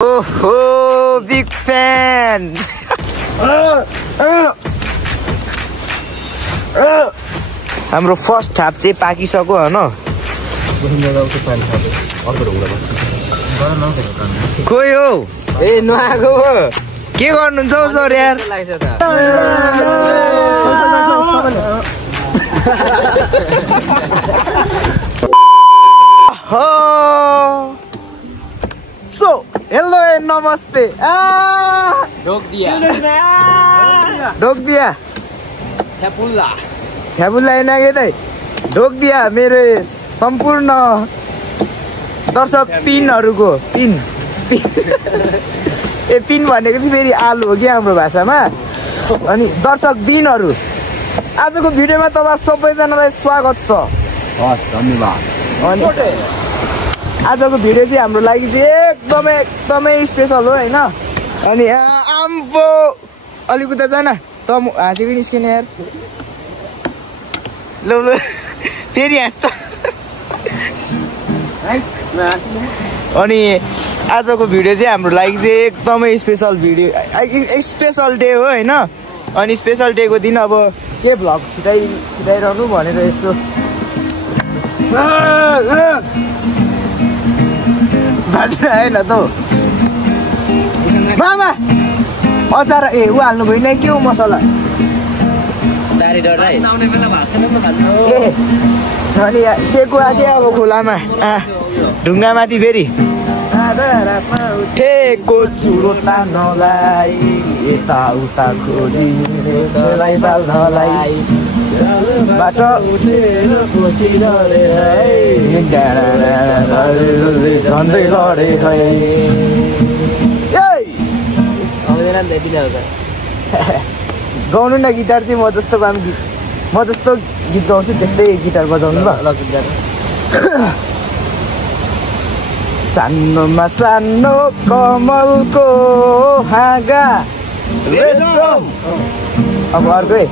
Oh, big fan. हाम्रो first थाप चाहिँ पाकिसक्यो हैन खोइ हो ए नआको हो के गर्नुहुन्छ हौ सर यार सो हेलो एन्ड नमस्ते ढोक दिया ख्यापुल्ला एनागे ढोक दिया मेरो सम्पूर्ण दर्शक पिनहरुको पिन ए पिन भनेको चाहिँ फेरि आलु हो कि हाम्रो भाषामा अनि दर्शक बिनहरु आजको भिडियोमा तपाईहरु सबैजनालाई स्वागत छ हस् धन्यवाद अनि आजको भिडियो चाहिँ हाम्रो लागि चाहिँ एकदमै स्पेशल हो हैन अनि आम्बो अलिकता जान त हाँसेको निस्किन यार ल फेरि हाँस त अनि आजको भिडियो चाहिँ हाम्रो लागि चाहिँ एकदमै स्पेशल भिडियो स्पेशल डे हो हैन अनि स्पेशल डे को दिन अब के भ्लग छिटाइरहनु भनेर यस्तो बाज्न आएन त मामा अचार ए उ हाल्नु भएन के हो मसला दारी डराइ आउने बेला भाषण त भन्नु ए अनि सेको आके अब खोलामा ढुङ्गामाथि फेरि उठेको चुरो तान्नलाई यता उता खोजिलाई बाल्नलाई बाटो उठेर झन्डै लडे खै गाउनु न गिटार चाहिँ म जस्तो गीत गाउँछु त्यस्तै गिटार बजाउनु ल सानोमा सानो कमलको हाँगा रेशम अब अर्कै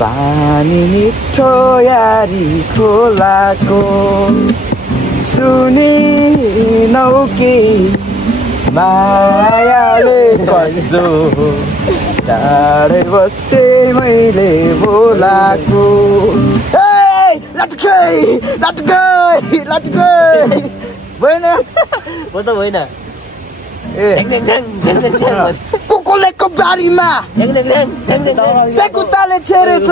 पानी मिठो यारी खोलाको सुनिनौ कि मायाले कसो टाढै बसे मैले बोलाको लटकै भएन हो त होइन कोकोलेको बारीमा कुत्ताले छेरेछ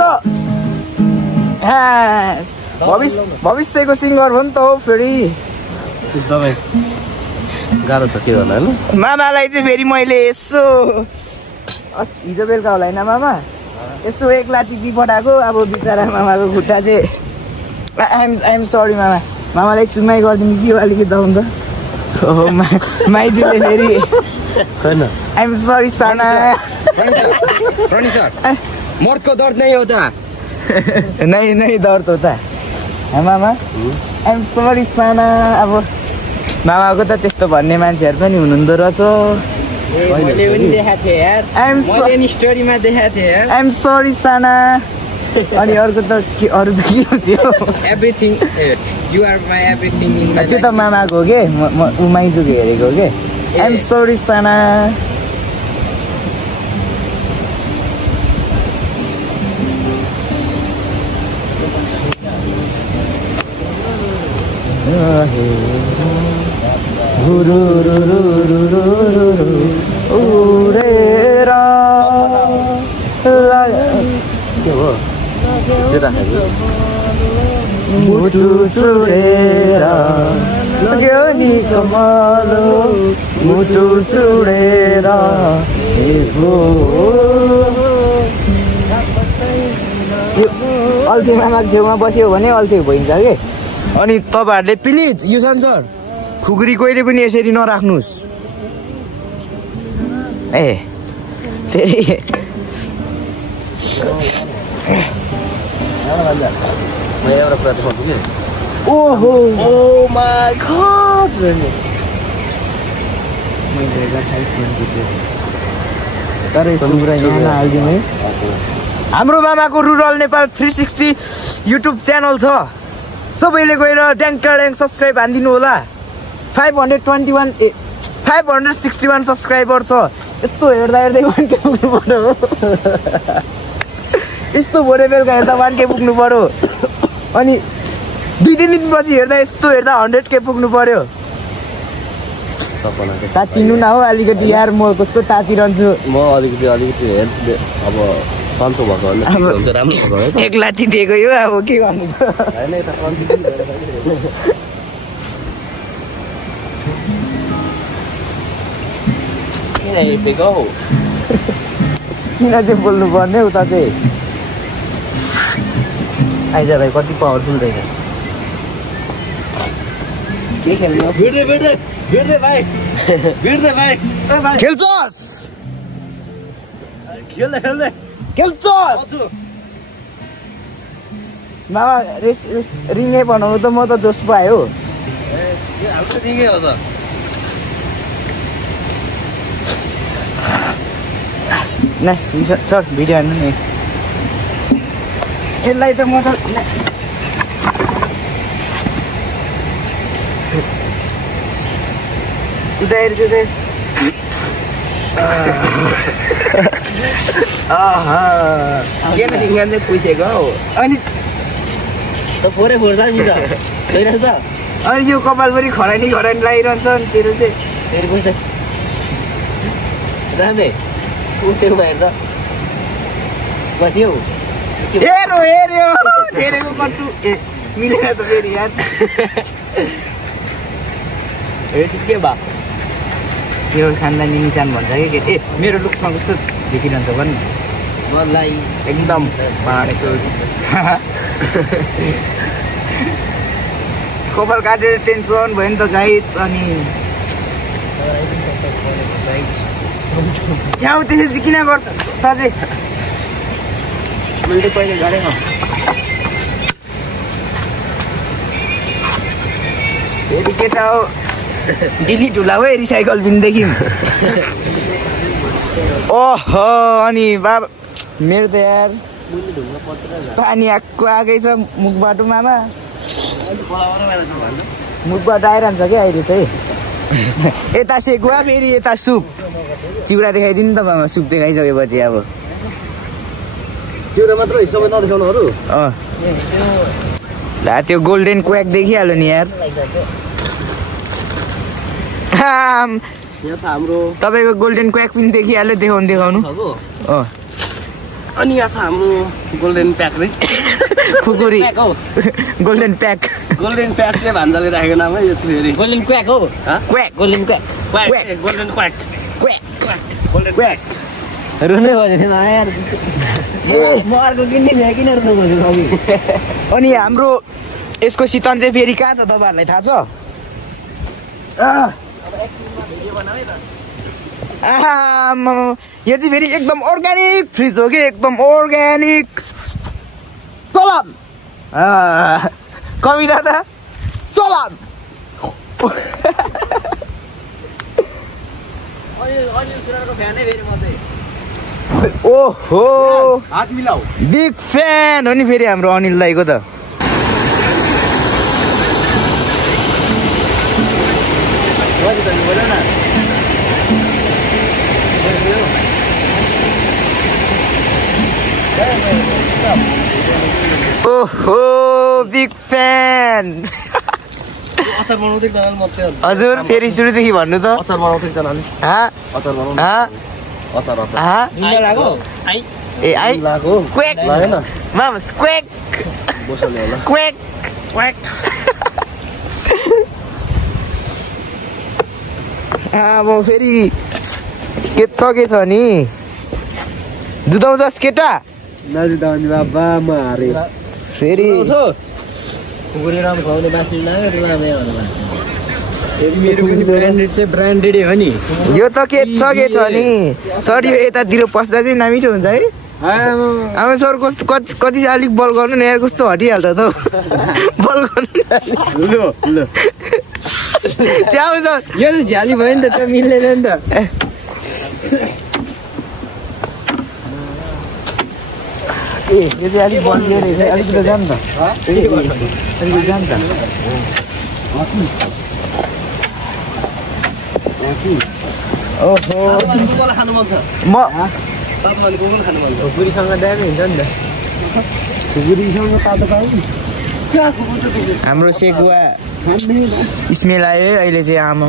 भविष्यको सिङ्गर हो नि त हो फेरि एकदमै गाह्रो छ के होला हैन मामालाई चाहिँ फेरि मैले यसो हिजो बेलुका होला हैन मामा यसो एक लाठी कि पठाएको अब बिचरा मामाको खुट्टा चाहिँ आइएम सरी मामालाई चुमाइ गरिदिनु कि अलिकति दाउँ त माइजूले फेरि हैन आइएम सरी साना मर्दको दर्द नै होता नै दर्द होता मामा आइएम सरी साना अब मामाको त त्यस्तो भन्ने मान्छेहरु पनि हुनुहुँदो रहेछ मैले पनि देखाएको थिएँ यार मैले नि स्टोरीमा देखाएको थिएँ यार आइएम सरी साना अनि अर्को त के थियो everything you are my everything in my त्यो त मामाको हो के म उ माइजूको हेरेको हो के आइएम सरी साना उडेरा के हो त्यो राखेको मुटु चुडेर लाग्यो नि कमालो मुटु चुडेर अल्छी मामाको छेउमा बस्यो भने अल्छी भइन्छ के अनि तपाईहरुले प्लिज युसन सर खुकुरी कहिले पनि यसरी नराख्नुस् ए फेरि ओहो ओ माय गॉड हाम्रो मामाको रुरल नेपाल 360 युट्युब च्यानल छ सबैले गएर ड्याङ सब्सक्राइब हानिदिनु होला 561 सब्सक्राइबर छ यस्तो हेर्दा 1K पुग्नु पर्यो यस्तो भोरे बेलुका हेर्दा 1K पुग्नु पर्यो अनि 2-3 दिनपछि हेर्दा यस्तो हेर्दा 100K पुग्नु पर्यो तातिनु न हो अलिकति यार म कस्तो तातिरहन्छु म अलिकति अब सन्चो भएको हुन्छ राम्रो भएको एक लाठी दिएको यो अब के गर्नु किन चाहिँ बोल्नु पर्ने उता चाहिँ आइज भाइ कति पावरफुल रहेछ के खेल्नु भिड्दै भाइ खेल्छस् मामा रिङै बनाउनु त म त जोस पायो रिङै हो त न सर भिडियो हान्नु नि यसलाई त म त उदाहरण चाहिँ किन रिङ्गान चाहिँ पुसेको हौ अनि त फोरै फोर्छ नि त गइरहेछ त अनि यो कपाल पनि खरानी लागिरहन्छ अनि तेरो चाहिँ फेरि पुस्दै रामे उठेको हेर त कति हौ हेऱ्यो तेरेको कट्टु ए मिलेन त फेरि यार के भा मेरो खानदानी निशान भन्छ कि ए मेरो लुक्समा कस्तो देखिरहन्छ भन्नु मलाई एकदम पाडेको कपाल काटेर टेन्सन भयो नि त गाइज अनि छ्याउ त्यसै चाहिँ किन गर्छ त चाहिँ मैले पहिले गरेको फेरि केटा हो डिलिट होला हो रिसाइकल बिनदेखि ओहो अनि बाबा मेरो त यार पानी आएकै छ मुखबाट मामा मुखबाट आइरहन्छ क्या अहिले चाहिँ यता सेकुवा फेरि यता सुप चिउरा देखाइदिनु नि त मामा सुप देखाइसकेपछि अब चिउरा मात्र सबै नदेखाउनुहरू ला त्यो गोल्डेन क्वाक देखिहाल्यो नि यार हाम्रो तपाईँको गोल्डेन क्वाक पनि देखिहाल्यो देखाउनु अनि यहाँ छ हाम्रो गोल्डेन प्याक रे खुकुरी गोल्डेन प्याक चाहिँ भान्जाले राखेको नाम है यो चाहिँ फेरि गोल्डेन क्वाक हो quack golden quack golden quack golden quack रुनै खोजेको यार म अर्को किन्ने किन रुनु खोजेको अनि हाम्रो यसको सितन चाहिँ फेरि कहाँ छ तपाईँहरूलाई थाहा छ यो चाहिँ फेरि एकदम अर्ग्यानिक फ्रिज हो कि एकदम अर्ग्यानिक सलाम कविता त सलाम ओहो हात मिलाऊ बिग फ्यान हो नि फेरि हाम्रो अनिल दाइको त ओहो बिग फ्यान अचार बनाउँदै जनाले मात्रै हजुर फेरि सुरुदेखि भन्नु त अचार बनाउँदै जनाले अचार बनाउँदै अचार ए आई क्वेक लागेन मामा क्वेक बोसले होला क्वेक क्वेक अब फेरि के छ नि दुधाउँछस् केटा नजुदाउने बाबा मारे फेरि कुकुरले राम्रो खुवाउने बासी लाग्यो मेरो पनि ब्रान्डेड चाहिँ ब्रान्डेडै हो नि यो त के छ नि सर यो यतातिर पस्दा चाहिँ नमिठो हुन्छ है अब सर कस्तो कति चाहिँ अलिक बल गर्नु नि यार कस्तो हटिहाल्छ त बल गर्नु त्यहाँ आउँछ यो झ्याली भयो नि त त्यो मिल्दैन नि त ए यो चाहिँ अलिक बन्दियो रहेछ अलिकति जान त अलिकति जान त ओहो म खुकुरीसँग दामी हुन्छ नि त खुकुरीसँग तातो पाउँ हाम्रो सेकुवा स्मेल आयो है अहिले चाहिँ आमा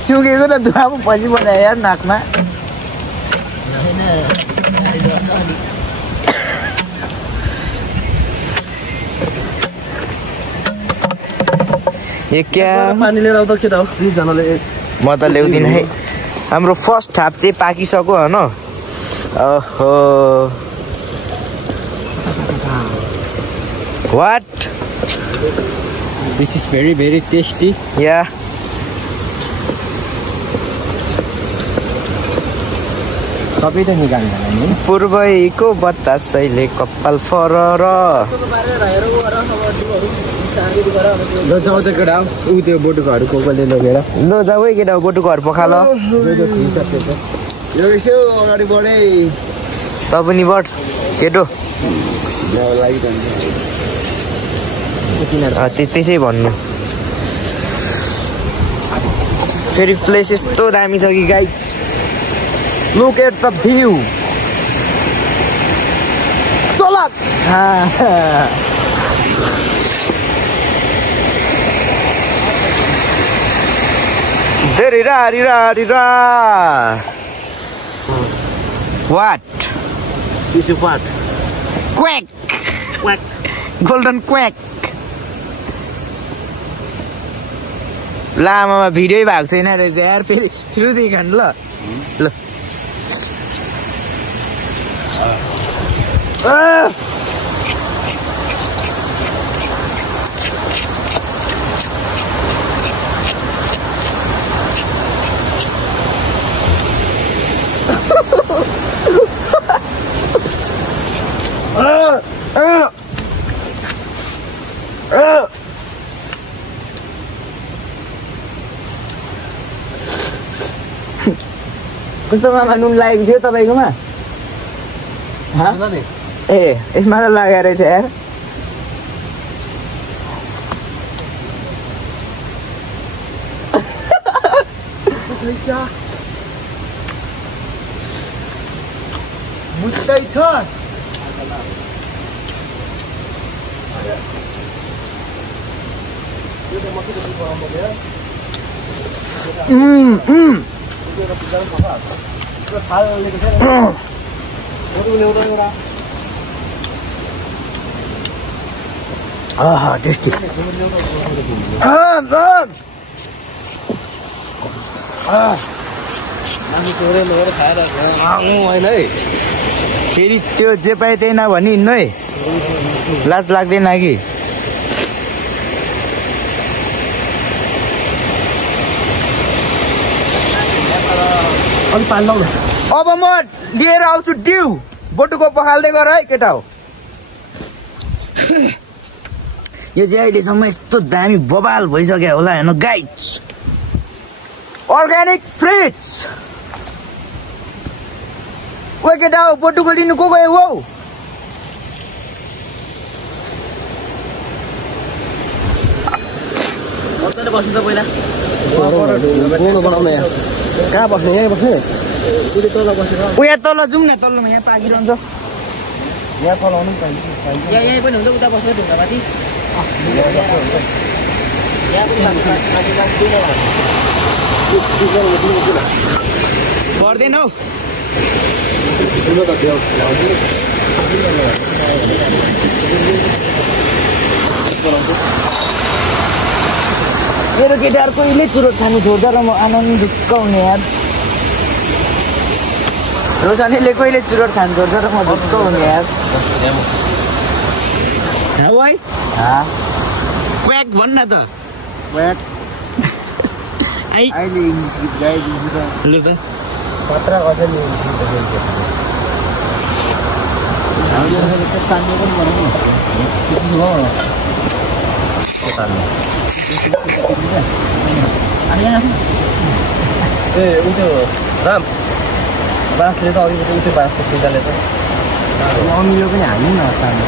सुकेको त धुवा पो पछि बनायो यार नाकमा पानी लिएर आउँदा के त हो प्लिजजनाले म त ल्याउँदिनँ है हाम्रो फर्स्ट हाफ चाहिँ पाकिसक्यो होइन ओहो what this is very very tasty या सबै त निकाल्दैन नि पूर्वैको बतासैले कपाल फरर ल जाऊ त केटा ऊ त्यो बोटुकोहरू कोले लगेर ल जाऊ है केटा बोटुकोहरू पखाल यो यसो अगाडि बढे त पनि बढ केटो त्यसै भन्नु फेरि प्लेस यस्तो दामी छ कि guide look at the view चलक What? Sissy what? Quack! Quack! Golden quack! लामामा भिडियो भएको छैन रहेछ यार फेरि फेरि खानु ल ल कस्तो मामा नुन लागेको थियो तपाईँकोमा ए यसमा त लागेको रहेछ यार मुस्कै छस् टेस्टी फेरि त्यो जे पाए त्यही नभनी हिँड्नु है लाज लाग्दैन कि अब म लिएर आउँछु ड्यू बोटुको पखाल्दै गर है केटा हो यो चाहिँ अहिलेसम्म यस्तो दामी बबाल भइसक्यो होला हेर्नु गाइज अर्ग्यानिक फ्रिज ओ केटा हो बोटुको लिनु को गयो हो बस्नु त पहिला बनाउने कहाँ बस्ने यहाँ बस्ने यहाँ तल जाउँ न तल्लोमा यहाँ पाकिरहन्छ यहाँ पलाउनु पाइन्छ यही पनि हुन्छ उता बस्नु ढुङ्गामाथि पर्दैन हौ मेरो केटाहरू कहिले चुरोट खानु छोड्छ र म आनन्द ढुक्क हुने यार रोशनीले कहिले चुरोट खानु छोड्छ र म ढुक्क हुने यार क्वाक भन्न त अहिले इङ्ग्लिस गीत गाइदिन्छु त लु त खतरा कसैले इङ्ग्लिस गीत तान्ने पनि बनाउनु ए उ त्यो राम बाँसले त अघिबाट उठ्यो बाँसको सिधाले त अमिलो पनि हाल्नु न सानो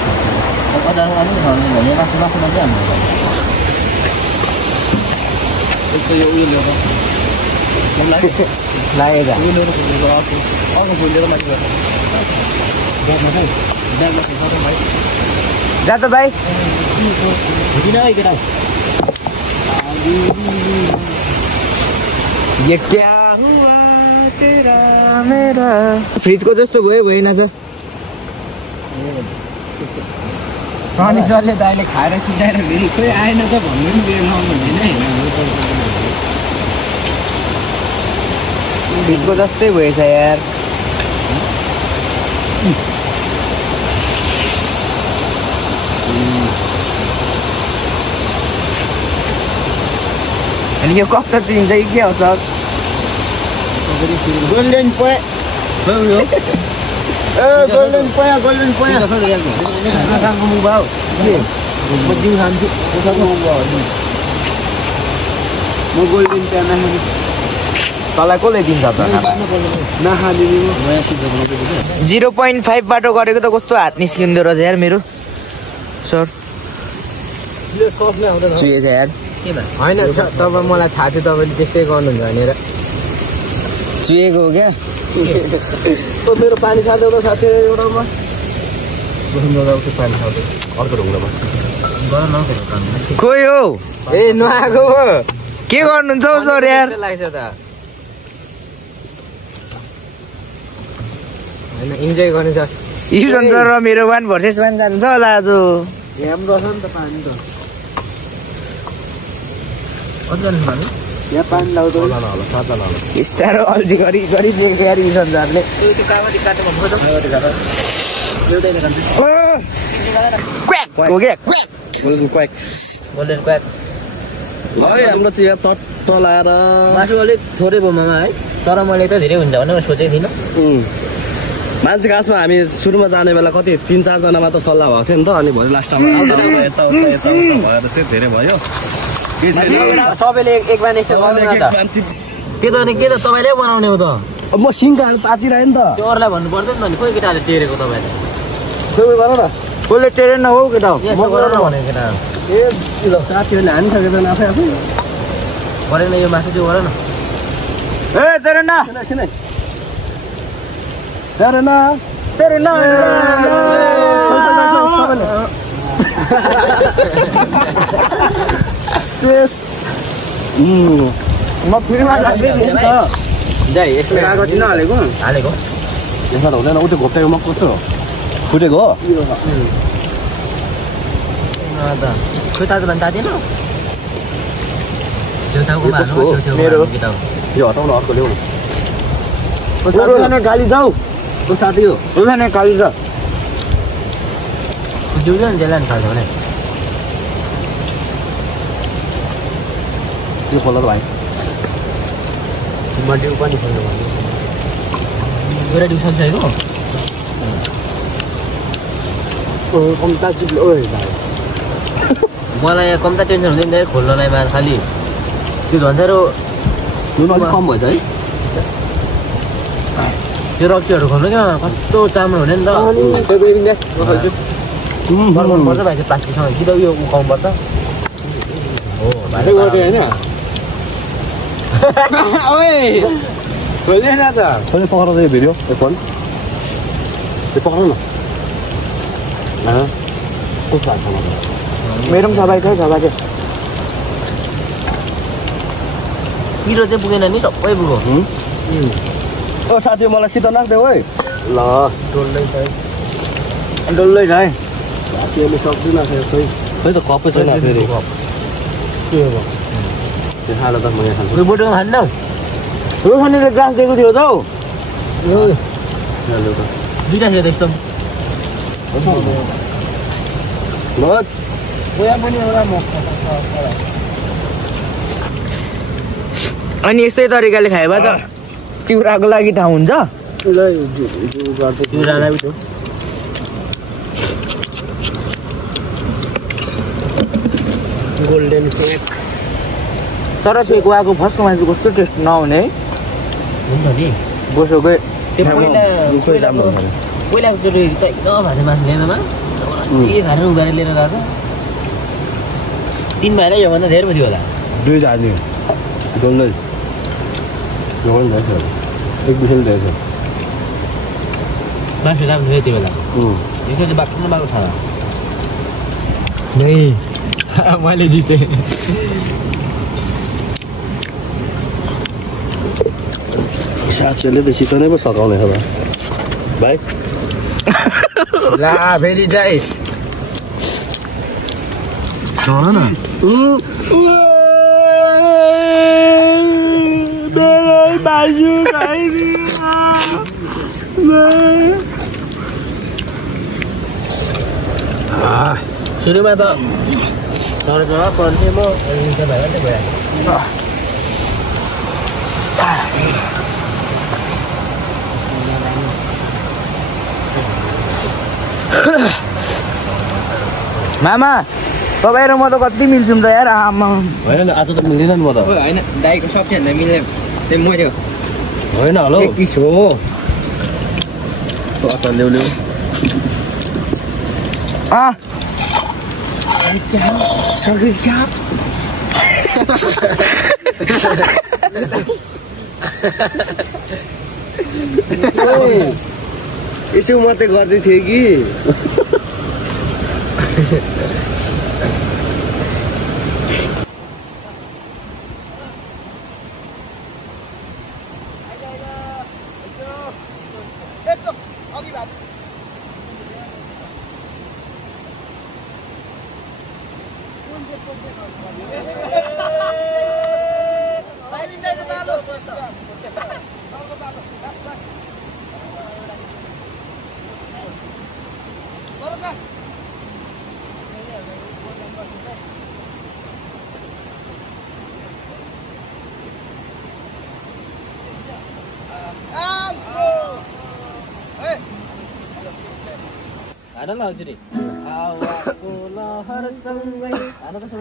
अचारमा पनि खानु भने मासु मासुमा चाहिँ हाम्रो यस्तो यो उयो ल्याउँछ लागेको उयो ल्याउनु खोजेको अर्को फुल लिएर माथि गर्छ जा त भाइ किन है केटा ये क्या हुआ तेरा मेरा फ्रिजको जस्तो भयो भएन छ अनि सरले त अहिले खाएर सुताएर फेरि खोइ आएन त भन्नु पनि बेर नआउनु हुँदैन फ्रिजको जस्तै भएछ यार अनि यो कस्तो चिन्छ कि के हो सर गोल्डन पोया गोल्डन पोया म गोल्डन पोया नखाने तँलाई कसले दिन्छ त 0.5 बाटो गरेको त कस्तो हात निस्किँदो रहेछ यार मेरो सर चुएछ यार होइन तपाईँ मलाई थाहा थियो तपाईँले त्यस्तै गर्नुहुन्छ भनेर चुएको हो क्या मेरो पानी खाँदै एउटा साथी एउटामा पानी खाँदै अर्को ढुङ्गामा खोइ हो ए नआएको हो के गर्नुहुन्छ हौ सर यार लाग्छ त होइन इन्जोय गर्नु छ युजन सर र मेरो 1 भर्सेस 1 जान्छ होला आज हाम्रो छ नि त पानी त यहाँ पानी लाउँदो साह्रो अल्छी गरिदिएको यार युजन सरले क्वाक हो क्या क्वाक गोल्डन क्वाक है हाम्रो चाहिँ यहाँ चट्ट लाएर मासु अलिक थोरै भयो मामा है तर मैले त धेरै हुन्छ भनेर सोचेको थिइनँ मान्छे खासमा हामी सुरुमा जाने बेला कति 3-4 जना मात्र सल्लाह भएको थियो नि त अनि भोलि लास्टमा यता भएर चाहिँ धेरै भयो सबैले एक बार एकछिन गर्नु न त के त तपाईँले बनाउने हो त म सिङ्गाहरू ताचिरह्यो नि त त्यो अरूलाई भन्नु पर्दैन नि खोइ केटाले टेरेको तपाईँले सबै गर न कसले टेरेन हौ केटा म गरेर भनेको केटा ए साथीहरूले हानिसकेको छैन आफै गरेन यो मासु त्यो गर न ए टेरेन म फिल्ममा जाई यस्तो आगो दिन हालेको यसमा त हुँदैन उठे घोप्टेको मक्को कस्तो फुटेको हो खोइ तातो भने तातेन मेरो यो हटाउन अर्को ल्याउनु गाली जाऊ को साथी हो गाली छ जिउँदैन नि त्यसलाई नि खाल्छ भने त्यो खोला त भाइ मड्यु पनि खोल्नु भन्नु एउटा डिउसन छैन कम्ता चिप्लो मलाई यहाँ कम्ता टेन्सन हुँदैन खोल्नलाई मा खालि त्यो झन् साह्रो नुन अलिक कम भएछ है त्यो रक्सीहरू खोल्नु क्या कस्तो चाम्रो हुने नि त फर्काउनु पर्छ भाइ त्यो प्लास्टिकसँग कि त उयो उकाउनु पर्छ हो भाइ होइन खोल्दैन त खोल्ने पक्राउँछ यो भिडियो यो फोन त्यो पक्राउ न कस्तो लाग्छ मलाई मेरो पनि सबै थियो पिरो चाहिँ पुगेन नि सबै पुग्यो ओ साथी मलाई सित नाख्दै है ल डल्लै छ है साथीहरूले सक्दैन खोइ त कपै छैन फेरि के हो त्यो खाँदा त म यहाँ खान्छु उयो बोटोमा खान्न रोशनीले गाँस दिएको थियो त हौ दुइटा थियो त्यस्तो अनि यस्तै तरिकाले खायो भए त चिउराको लागि ठाउँ हुन्छ चिउरालाई त्यो गोल्डन केक तर सेकुवाको फर्स्टको मान्छे कस्तो टेस्ट नहुने है हुन्छ नि बोसोकै त्यो पहिलाको चोटि तैलो भाले मासु ल्याएनमा के खानु गरेर लिएर गएको 3 भाइलाई योभन्दा धेरै पो थियो होला 2 जाने डल्लै योभन्दा धेरै थियो एक बिसेल धेरै थियो मासु राम्रो थियो त्यो बेला यो चाहिँ बाक्लो बाक्लो छ नै मैले जिते साथीहरूले त सिकाउनै पो सकाउने छ भाइ ला फेरि जाइ चल न बाजु खाइदियो सुरुमा त सरजमा पर्ने म भएर त गयो मामा तपाईँ र म त कति मिल्छौँ त यार आमा होइन आज त मिल्दैन म त होइन दाइको सबैभन्दा मिल्ने त्यो मैले होइन हेलो पिस हो अचार ल्याउ ल्याउ यसो मात्रै गर्दै थिएँ कि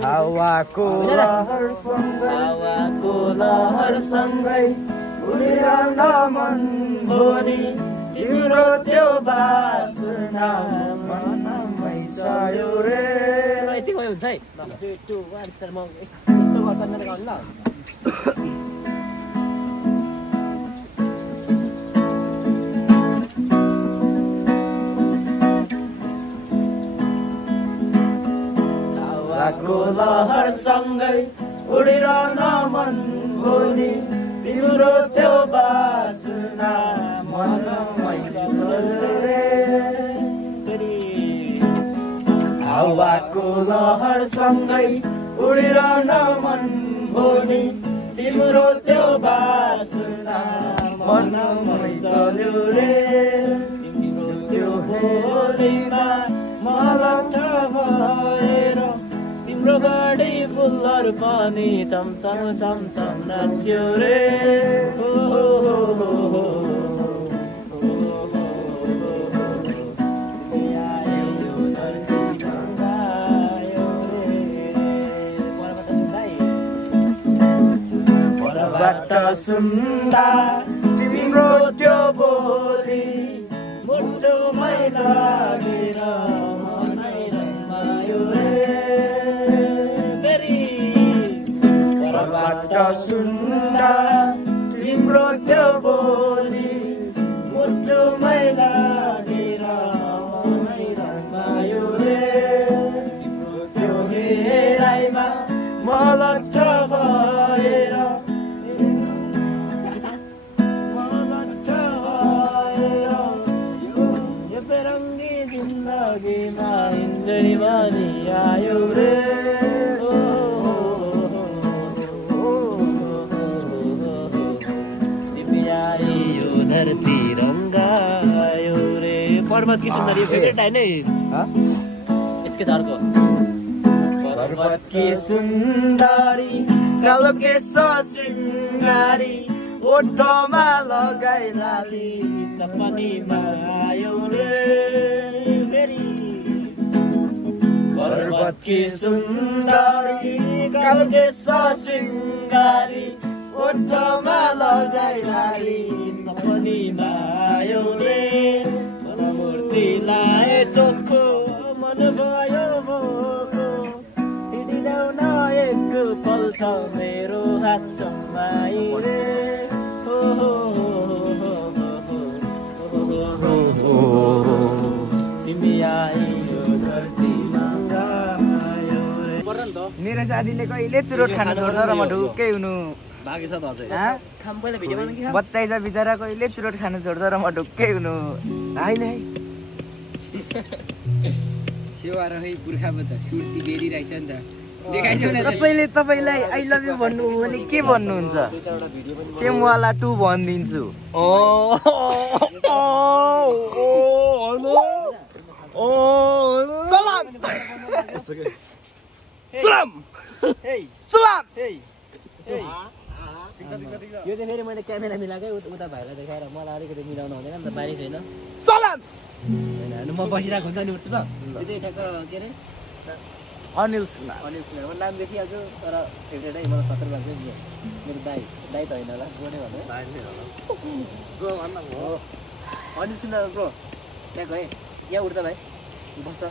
हावाको लहरसँगै उडिरहन मन भोलि तिम्रो त्यो बासना मनमै छायो रे यति गयो हुन्छ है 3 2 1 स्टार्ट म यस्तो गर्छ मैले गाउँ ल हावाको लहरसँगै उडिरहन मन भोलि तिम्रो त्यो बासना मनमै छायो रे हावाको लहरसँगै उडिरहन मन भोलि तिम्रो त्यो बासना मनमै चल्यो रे तिम्रो त्यो होलीमा मलट भएर तिम्रो बढी फुलहरू पनि चमचम चमचम नाच्यो रे बाट सुन्दा तिम्रो त्यो बोली मुटुमै लागेर मनै रमायो रे फेरि परबाट सुन्दा तिम्रो त्यो बोली मुटुमै लागेर मनै रमायो रे तिम्रो त्यो हेराइमा मलट भएर इन्द्री मानी आयो रे तिमी आयो धरती रङ्गायो रे पर्वत की सुन्दरी फेभरेट है नै यसके धरको पर्वत की सुन्दरी कालो केश शृङ्गारी ओठमा लगाई लाली सपनीमा आयो रे फेरि पर्वत की सुन्दरी कालो केश शृङ्गारी ओठमा लगाई लाली सपनीमा भयो रे मूर्तिलाई चोखो मन भयो भोको हिँडिदाउन एक पल छ मेरो हात समाई रे हो हो तिमी आइयो धरतीमा आयो रे मेरो साथीले कहिले चुरोट खान छोड्छ र म ढुक्कै हुनु बाँकी छ त अझै खाम पहिला भिडियो बनाउनु कि बच्चाइ छ बिचरा कहिले चुरोट खान छोड्छ र म ढुक्कै हुनु होइन है सेवा रहे पुर्खामा त सुर्ती बेरी रहेछ नि त देखाइदेऊ न कसैले तपाईँलाई आई लभ यु भन्नु हो भने के भन्नुहुन्छ सेमवाला 2 भनिदिन्छु यो चाहिँ फेरि मैले क्यामेरा मिलाएकै उता भाइलाई देखाएर मलाई अलिकति मिलाउनु हुँदैन नि त बारी छैन होइन म बसिरहेको हुन्छ नि उठ्छु ल त्यो चाहिँ ठ्याक्क के अरे अनिल सुना अनिल सुनेर म नाम देखिहाल्छु तर फेभरेटै मलाई खतर लाग्छ नि मेरो दाइ त होइन होला गोने भने अनिल सुनेर ब्रो त्यहाँ गएँ यहाँ उठ्दा भाइ बस त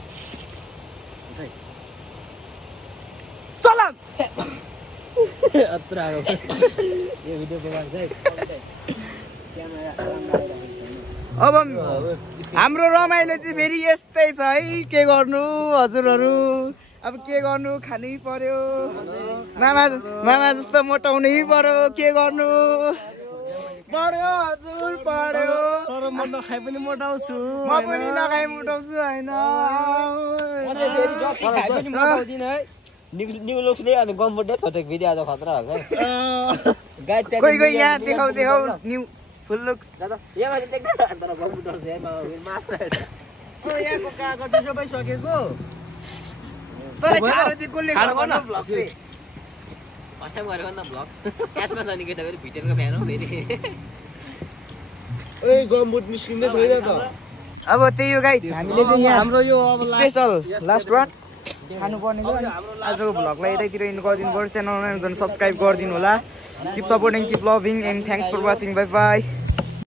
अत्र आयो यो भिडियो बनाउँछ है क्यामेरा अब हाम्रो रमाइलो चाहिँ फेरि यस्तै छ है के गर्नु हजुरहरू अब के गर्नु खानै पर्यो मामा जस्तो मोटाउनै पर्यो के गर्नु पर्यो हजुर पर्यो तर म नखाइ पनि मोटाउँछु म पनि नखाइ मोटाउँछु होइन न्यू लुक्सले अनि गम्बुटै छोटेको भिडियो आज खतरा भएको कोही कोही यहाँ देखाउ न्यू फुल लुक्स यहाँ माथि देख्दैन तर गम्बुटर यहाँको कागज सबै सकेको तर खारो चाहिँ कसले गर्नु भ्लग चाहिँ फर्स्ट टाइम गरेको नि त भ्लग क्यासमा जाने केटा फेरि भिटेरको फ्यान हो फेरि ए गम्बुट निस्किँदै छैन त अब त्यही हो गाइस हामीले चाहिँ यहाँ हाम्रो यो स्पेशल लास्ट वान खानुपर्ने छ आजको भ्लगलाई यतैतिर इन्ड गरिदिनु पर्छ च्यानललाई सब्सक्राइब गरिदिनु होला keep supporting keep loving and thanks for watching bye by